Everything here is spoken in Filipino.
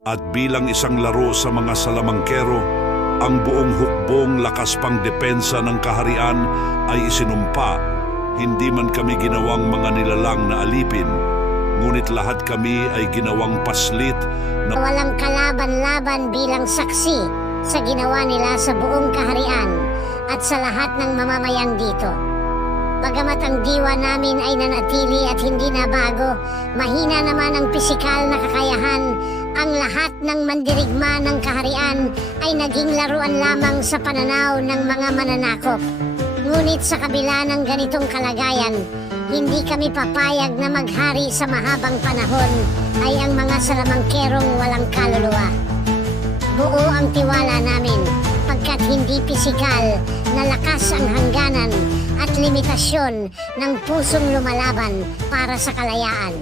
At bilang isang laro sa mga salamangkero, ang buong hukbong lakas pang depensa ng kaharian ay isinumpa. Hindi man kami ginawang mga nilalang na alipin, ngunit lahat kami ay ginawang paslit na Walang kalaban-laban bilang saksi sa ginawa nila sa buong kaharian at sa lahat ng mamamayan dito. Bagamat ang diwa namin ay nanatili at hindi na bago, mahina naman ang pisikal na kakayahan, ang lahat ng mandirigma ng kaharian ay naging laruan lamang sa pananaw ng mga mananakop. Ngunit sa kabila ng ganitong kalagayan, hindi kami papayag na maghari sa mahabang panahon ay ang mga salamangkerong walang kaluluwa. Buo ang tiwala namin pagkat hindi pisikal na lakas ang hangganan at limitasyon ng pusong lumalaban para sa kalayaan.